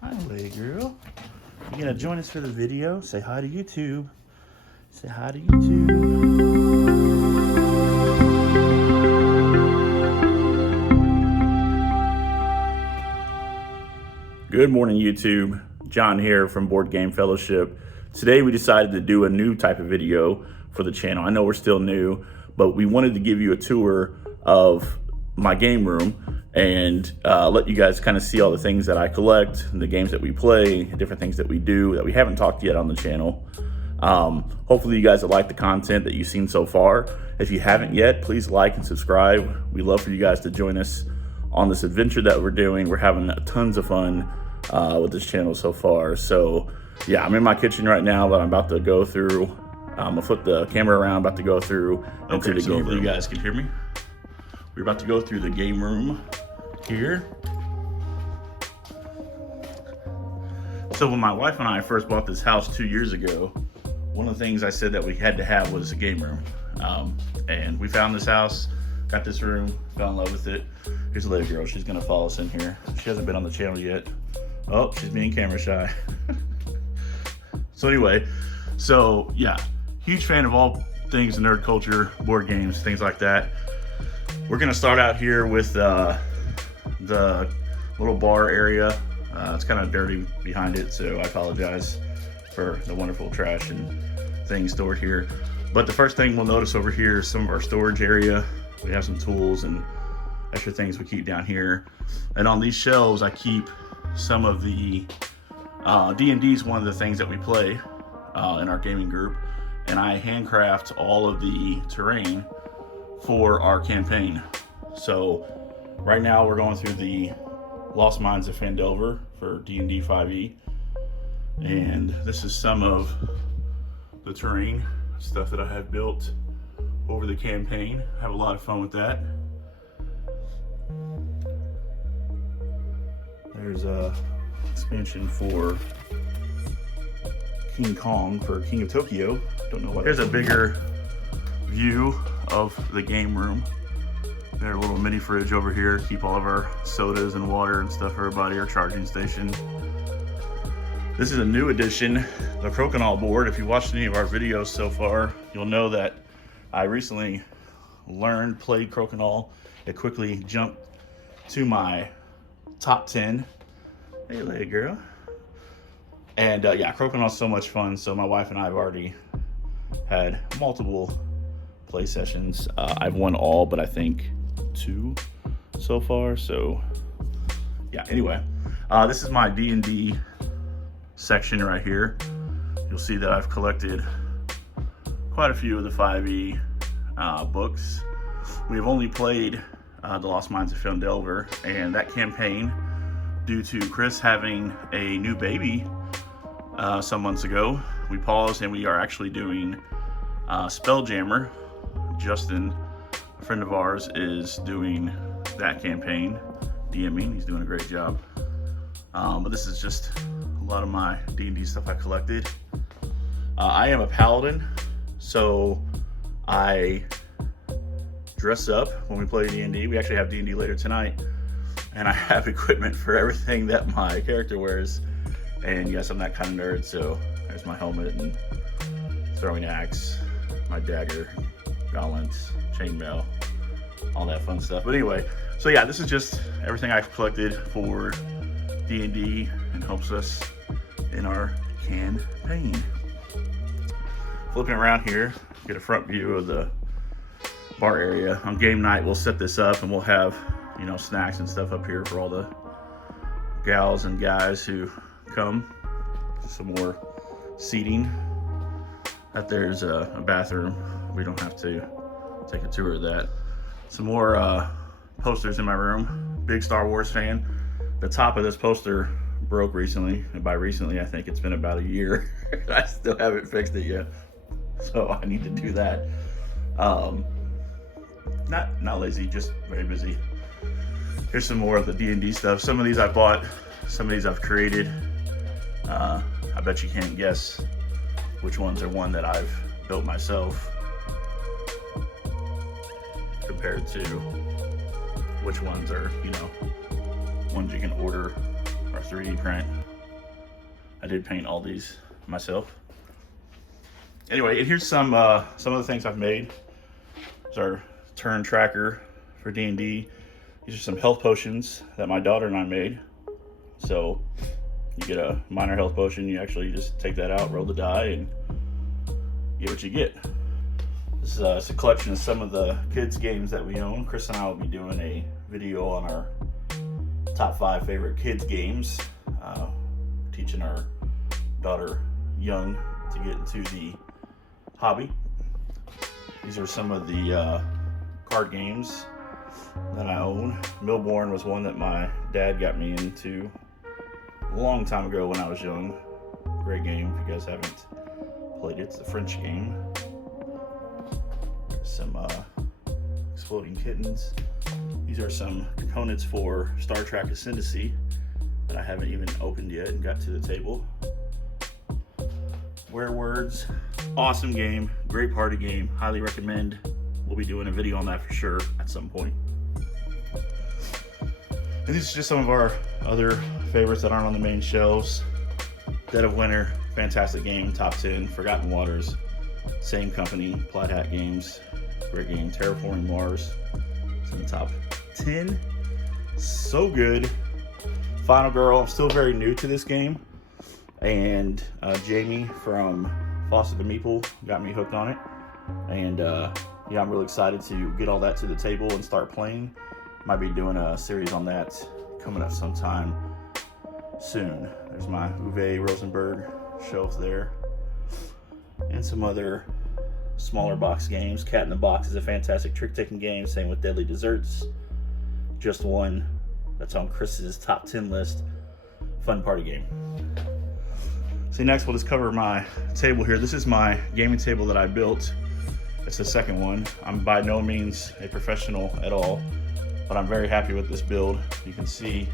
Hi, Lay Girl. You gonna join us for the video? Say hi to YouTube. Say hi to YouTube. Good morning, YouTube. John here from Board Game Fellowship. Today we decided to do a new type of video for the channel. I know we're still new, but we wanted to give you a tour of my game room and let you guys kind of see all the things that I collect, and the games that we play, different things that we do that we haven't talked yet on the channel. Hopefully you guys have liked the content that you've seen so far. If you haven't yet, please like and subscribe. We'd love for you guys to join us on this adventure that we're doing. We're having tons of fun with this channel so far. So yeah, I'm in my kitchen right now, but I'm about to go through. I'm gonna flip the camera around, about to go through into the game room. You guys can hear me. We're about to go through the game room here. So when my wife and I first bought this house 2 years ago, one of the things I said that we had to have was a game room. And we found this house, got this room, fell in love with it. Here's a little girl, she's gonna follow us in here. She hasn't been on the channel yet. Oh, she's being camera shy. So anyway, so yeah, huge fan of all things nerd culture, board games, things like that. We're gonna start out here with the little bar area. It's kind of dirty behind it, so I apologize for the wonderful trash and things stored here. But the first thing we'll notice over here is some of our storage area. We have some tools and extra things we keep down here. And on these shelves, I keep some of the D&D is one of the things that we play in our gaming group. And I handcraft all of the terrain for our campaign. So right now we're going through the Lost Mines of Phandelver for D&D 5e. And this is some of the terrain stuff that I have built over the campaign. Have a lot of fun with that. There's a expansion for King Kong for King of Tokyo. Don't know what. Here's a bigger view of the game room. Got a little mini fridge over here. Keep all of our sodas and water and stuff for everybody. Our charging station. This is a new addition, the Crokinole board. If you watched any of our videos so far, you'll know that I recently played Crokinole. It quickly jumped to my top 10. Hey, little girl. And yeah, Crokinole's so much fun. So my wife and I have already had multiple play sessions. I've won all, but I think 2 so far. So yeah, anyway, this is my D&D section right here. You'll see that I've collected quite a few of the 5e books. We've only played the Lost Mines of Phandelver, and that campaign, due to Chris having a new baby some months ago, we paused and we are actually doing Spelljammer. Justin, a friend of ours, is doing that campaign, DMing. He's doing a great job. But this is just a lot of my D&D stuff I collected. I am a paladin, so I dress up when we play D&D. We actually have D&D later tonight, and I have equipment for everything that my character wears. And yes, I'm that kind of nerd, so there's my helmet and throwing axe, my dagger, gauntlets, chainmail, all that fun stuff. But anyway, so yeah, this is just everything I've collected for D&D and helps us in our campaign. Flipping around here, get a front view of the bar area. On game night, we'll set this up and we'll have, you know, snacks and stuff up here for all the gals and guys who come. Some more seating. That there's a bathroom. We don't have to take a tour of that. Some more posters in my room. Big Star Wars fan. The top of this poster broke recently, and by recently I think it's been about a year. I still haven't fixed it yet, so I need to do that. Not lazy, just very busy. Here's some more of the D&D stuff. Some of these I bought, some of these I've created. I bet you can't guess which ones are one that I've built myself compared to which ones are, you know, ones you can order or 3D print. I did paint all these myself. Anyway, and here's some of the things I've made. There's our turn tracker for D&D. These are some health potions that my daughter and I made. So you get a minor health potion, you actually just take that out, roll the die, and get what you get. This is a collection of some of the kids' games that we own. Chris and I will be doing a video on our top 5 favorite kids' games, teaching our daughter Young to get into the hobby. These are some of the card games that I own. Millborn was one that my dad got me into a long time ago when I was young. Great game if you guys haven't played it. It's the French game. There's some exploding kittens. These are some components for Star Trek Ascendancy that I haven't even opened yet and got to the table. Werewords, awesome game, great party game, highly recommend. We'll be doing a video on that for sure at some point. And these are just some of our other favorites that aren't on the main shelves. Dead of Winter, fantastic game, top 10. Forgotten Waters, same company, Plaid Hat Games, great game. Terraforming Mars, it's in the top 10. So good. Final Girl, I'm still very new to this game. And Jamie from Foster the Meeple got me hooked on it. And yeah, I'm really excited to get all that to the table and start playing. Might be doing a series on that coming up sometime soon. There's my Uwe Rosenberg shelf there. And some other smaller box games. Cat in the Box is a fantastic trick-taking game. Same with Deadly Desserts. Just one that's on Chris's top 10 list. Fun party game. See, next we'll just cover my table here. This is my gaming table that I built. It's the second one. I'm by no means a professional at all, but I'm very happy with this build. You can see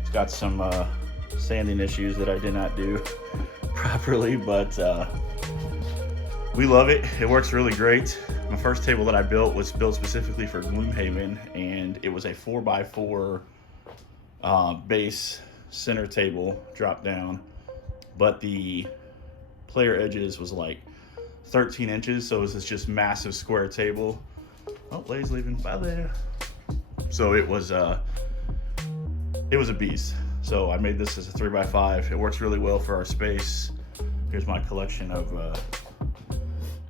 it's got some sanding issues that I did not do properly, but we love it. It works really great. My first table that I built was built specifically for Gloomhaven, and it was a 4x4 base center table, drop down, but the player edges was like 13 inches, so it was this just massive square table. Oh, Lay's leaving. Bye, there. So it was a beast. So I made this as a 3x5. It works really well for our space. Here's my collection of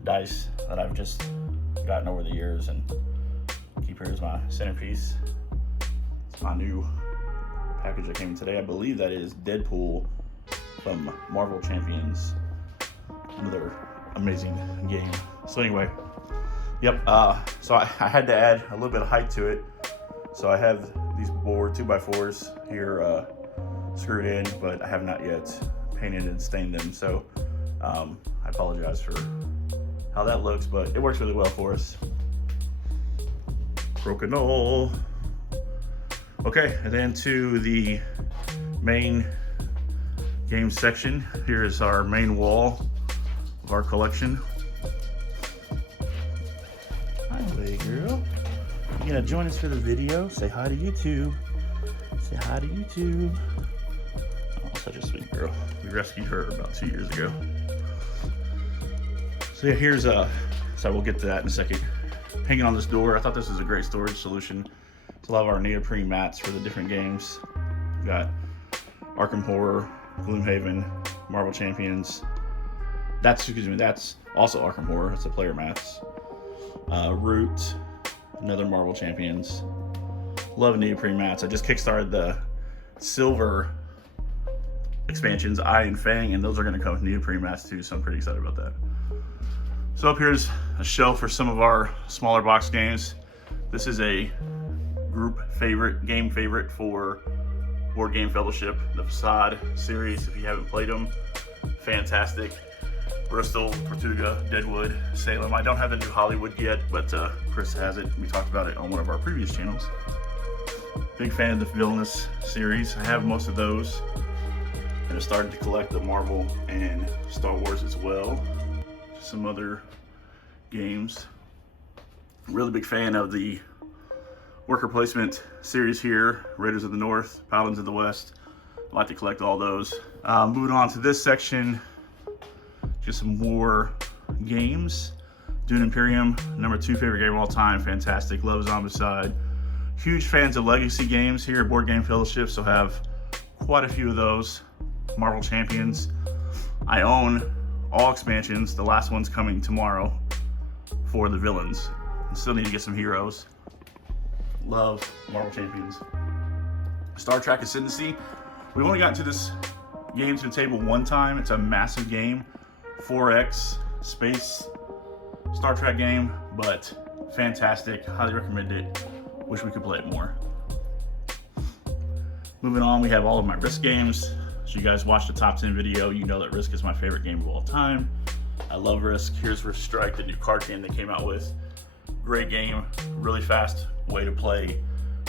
dice that I've just gotten over the years, and keep here as my centerpiece. It's my new package that came in today. I believe that is Deadpool from Marvel Champions. Another amazing game. So anyway, yep, so I had to add a little bit of height to it. So I have these board 2x4s here screwed in, but I have not yet painted and stained them. So I apologize for how that looks, but it works really well for us. Crokinole. Okay, and then to the main game section. Here is our main wall of our collection. Hi, Lay Girl. You gonna join us for the video? Say hi to YouTube. Say hi to YouTube. Oh, such a sweet girl. We rescued her about 2 years ago. So yeah, here's so we'll get to that in a second. Hanging on this door, I thought this was a great storage solution. It's a lot of our neoprene mats for the different games. We got Arkham Horror, Gloomhaven, Marvel Champions. That's also Arkham Horror. It's the player mats. Root, another Marvel Champions. Love neoprene mats. I just kickstarted the silver expansions, Eye and Fang, and those are going to come with neoprene mats too, so I'm pretty excited about that. So up here's a shelf for some of our smaller box games. This is a group favorite, game favorite for Board Game Fellowship, the Facade series. If you haven't played them, fantastic. Bristol, Tortuga, Deadwood, Salem. I don't have the new Hollywood yet, but Chris has it. We talked about it on one of our previous channels. Big fan of the Villainous series. I have most of those, and I started to collect the Marvel and Star Wars as well. Some other games. Really big fan of the worker placement series here. Raiders of the North, Paladins of the West. like to collect all those. Moving on to this section, just some more games. Dune Imperium, number 2 favorite game of all time, fantastic. Love Zombicide. Huge fans of legacy games here at Board Game Fellowship, so have quite a few of those. Marvel Champions. I own all expansions. The last one's coming tomorrow for the villains. I still need to get some heroes. Love Marvel Champions. Star Trek Ascendancy. We've only gotten to this game to the table one time. It's a massive game. 4X space Star Trek game, but fantastic. Highly recommend it. Wish we could play it more. Moving on, we have all of my Risk games. So you guys watched the top 10 video, you know that Risk is my favorite game of all time. I love Risk. Here's Risk Strike, the new card game they came out with. Great game, really fast way to play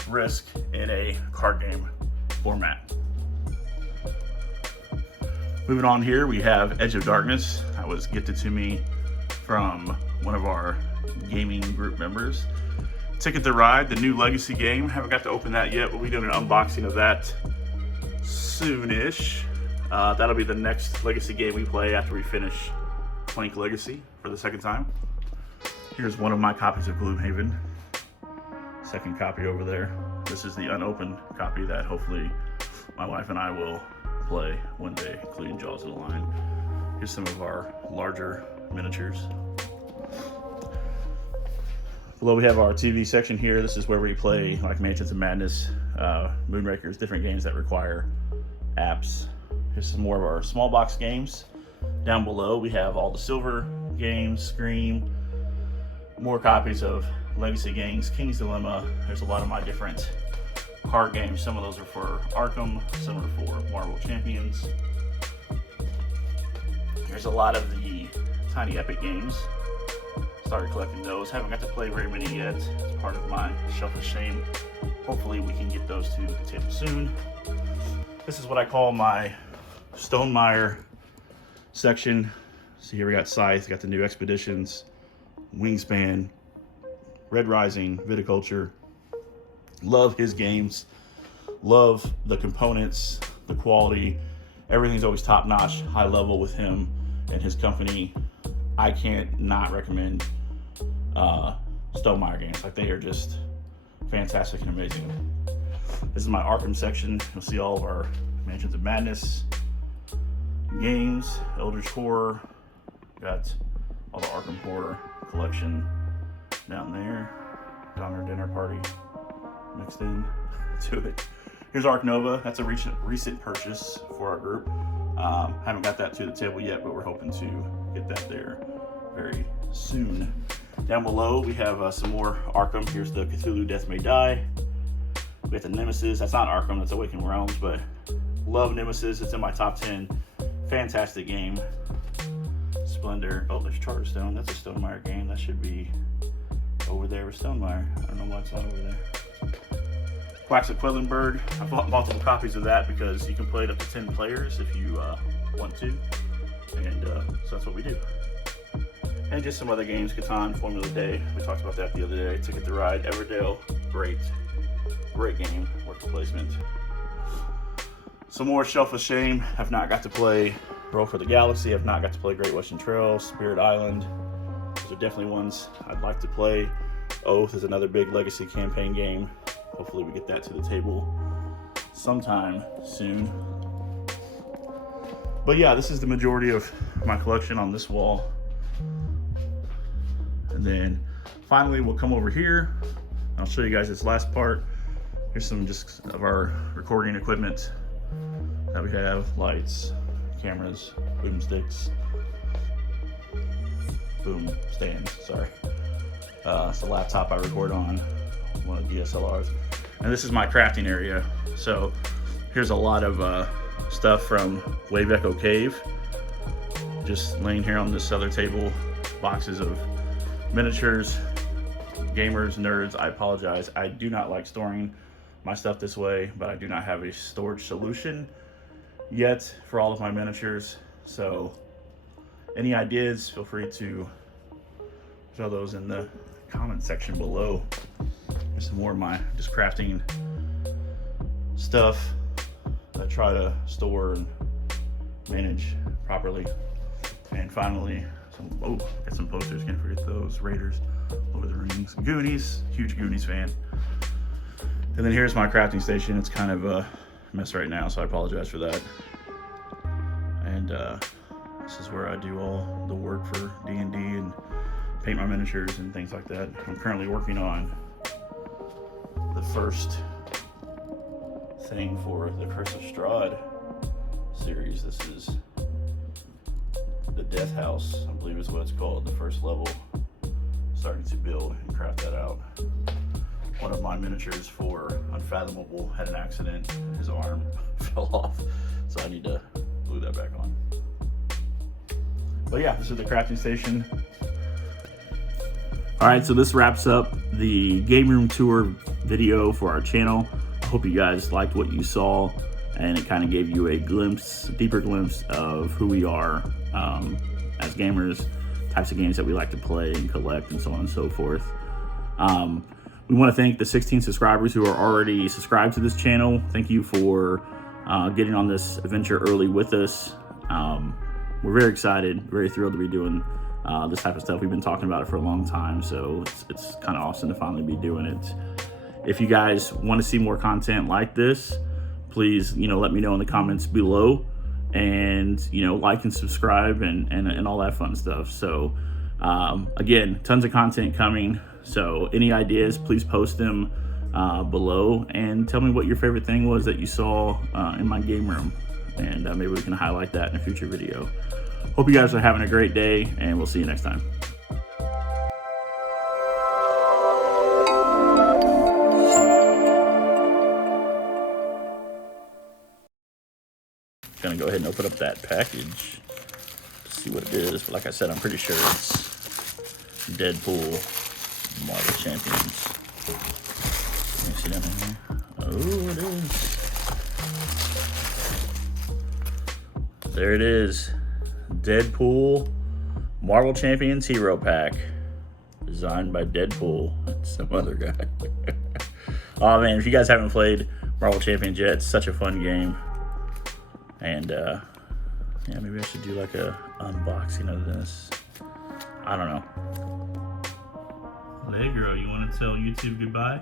Risk in a card game format. Moving on here, we have Edge of Darkness. That was gifted to me from one of our gaming group members. Ticket to Ride, the new Legacy game. Haven't got to open that yet. We'll be doing an unboxing of that soonish. That'll be the next Legacy game we play after we finish Clank Legacy for the second time. Here's one of my copies of Gloomhaven. Second copy over there. This is the unopened copy that hopefully my wife and I will play one day, including Jaws of the Lion. Here's some of our larger miniatures. Below we have our TV section here. This is where we play like Mansions of Madness, Moonrakers, different games that require apps. Here's some more of our small box games. Down below we have all the silver games, Scream, more copies of Legacy games, King's Dilemma. There's a lot of my different card games. Some of those are for Arkham, some are for Marvel Champions. There's a lot of the Tiny Epic games. Started collecting those. Haven't got to play very many yet. It's part of my Shelf of Shame. Hopefully we can get those to the table soon. This is what I call my Stonemaier section. So here we got Scythe, got the new Expeditions, Wingspan, Red Rising, Viticulture. Love his games. Love the components, the quality. Everything's always top notch, high level with him and his company. I can't not recommend Stonemaier games. Like, they are just fantastic and amazing. This is my Arkham section. You'll see all of our Mansions of Madness games, Eldritch Horror. Got all the Arkham Horror collection down there. Donner Dinner Party mixed in to it. Here's Ark Nova. That's a recent purchase for our group. Haven't got that to the table yet, but we're hoping to get that there very soon. Down below, we have some more Arkham. Here's the Cthulhu Death May Die. We got the Nemesis. That's not Arkham, that's Awakened Realms, but love Nemesis. It's in my top 10. Fantastic game. Splendor. Oh, there's Charterstone. That's a Stonemaier game. That should be over there with Stonemaier. I don't know why it's not over there. Quacks of Quedlinburg. I bought multiple copies of that because you can play it up to 10 players if you want to. And so that's what we do. And just some other games, Catan, Formula Day. We talked about that the other day. Ticket to Ride, Everdale. Great game. Worker placement. Some more Shelf of Shame. Have not got to play Roll for the Galaxy. Have not got to play Great Western Trail, Spirit Island. Those are definitely ones I'd like to play. Oath is another big Legacy campaign game. Hopefully we get that to the table sometime soon. But yeah, this is the majority of my collection on this wall. And then finally we'll come over here. I'll show you guys this last part. Here's some just of our recording equipment that we have. Lights, cameras, boom sticks, boom stands, sorry. It's the laptop I record on, one of the DSLRs. And this is my crafting area. So here's a lot of stuff from Wave Echo Cave. Just laying here on this other table, boxes of miniatures. Gamers, nerds, I apologize. I do not like storing my stuff this way, but I do not have a storage solution yet for all of my miniatures. So any ideas, feel free to throw those in the comment section below. There's some more of my just crafting stuff. try to store and manage properly. And finally, got some posters, can't forget those. Raiders, Lord of the Rings, Goonies, huge Goonies fan. And then here's my crafting station. It's kind of a mess right now, so I apologize for that. And this is where I do all the work for D&D and paint my miniatures and things like that. I'm currently working on the first thing for the Curse of Strahd series. This is the Death House, I believe is what it's called, the first level. Starting to build and craft that out. One of my miniatures for Unfathomable had an accident. His arm fell off, so I need to glue that back on. But yeah, this is the crafting station. All right, so this wraps up the game room tour video for our channel. I hope you guys liked what you saw, and it kind of gave you a deeper glimpse of who we are as gamers, types of games that we like to play and collect, and so on and so forth. We want to thank the 16 subscribers who are already subscribed to this channel. Thank you for getting on this adventure early with us. We're very excited, very thrilled to be doing this type of stuff. We've been talking about it for a long time, so it's kind of awesome to finally be doing it. If you guys want to see more content like this, please, let me know in the comments below, and like and subscribe and all that fun stuff. So again, tons of content coming. So any ideas, please post them below, and tell me what your favorite thing was that you saw in my game room, and maybe we can highlight that in a future video. Hope you guys are having a great day, and we'll see you next time. Gonna go ahead and open up that package, see what it is. But like I said, I'm pretty sure it's Deadpool Marvel Champions. Let me see that in here. Oh, it is. There it is. Deadpool Marvel Champions Hero Pack. Designed by Deadpool. That's some other guy. Oh man, if you guys haven't played Marvel Champions yet, it's such a fun game. And yeah, maybe I should do like a unboxing of this. I don't know. Well, hey girl, you want to tell YouTube goodbye?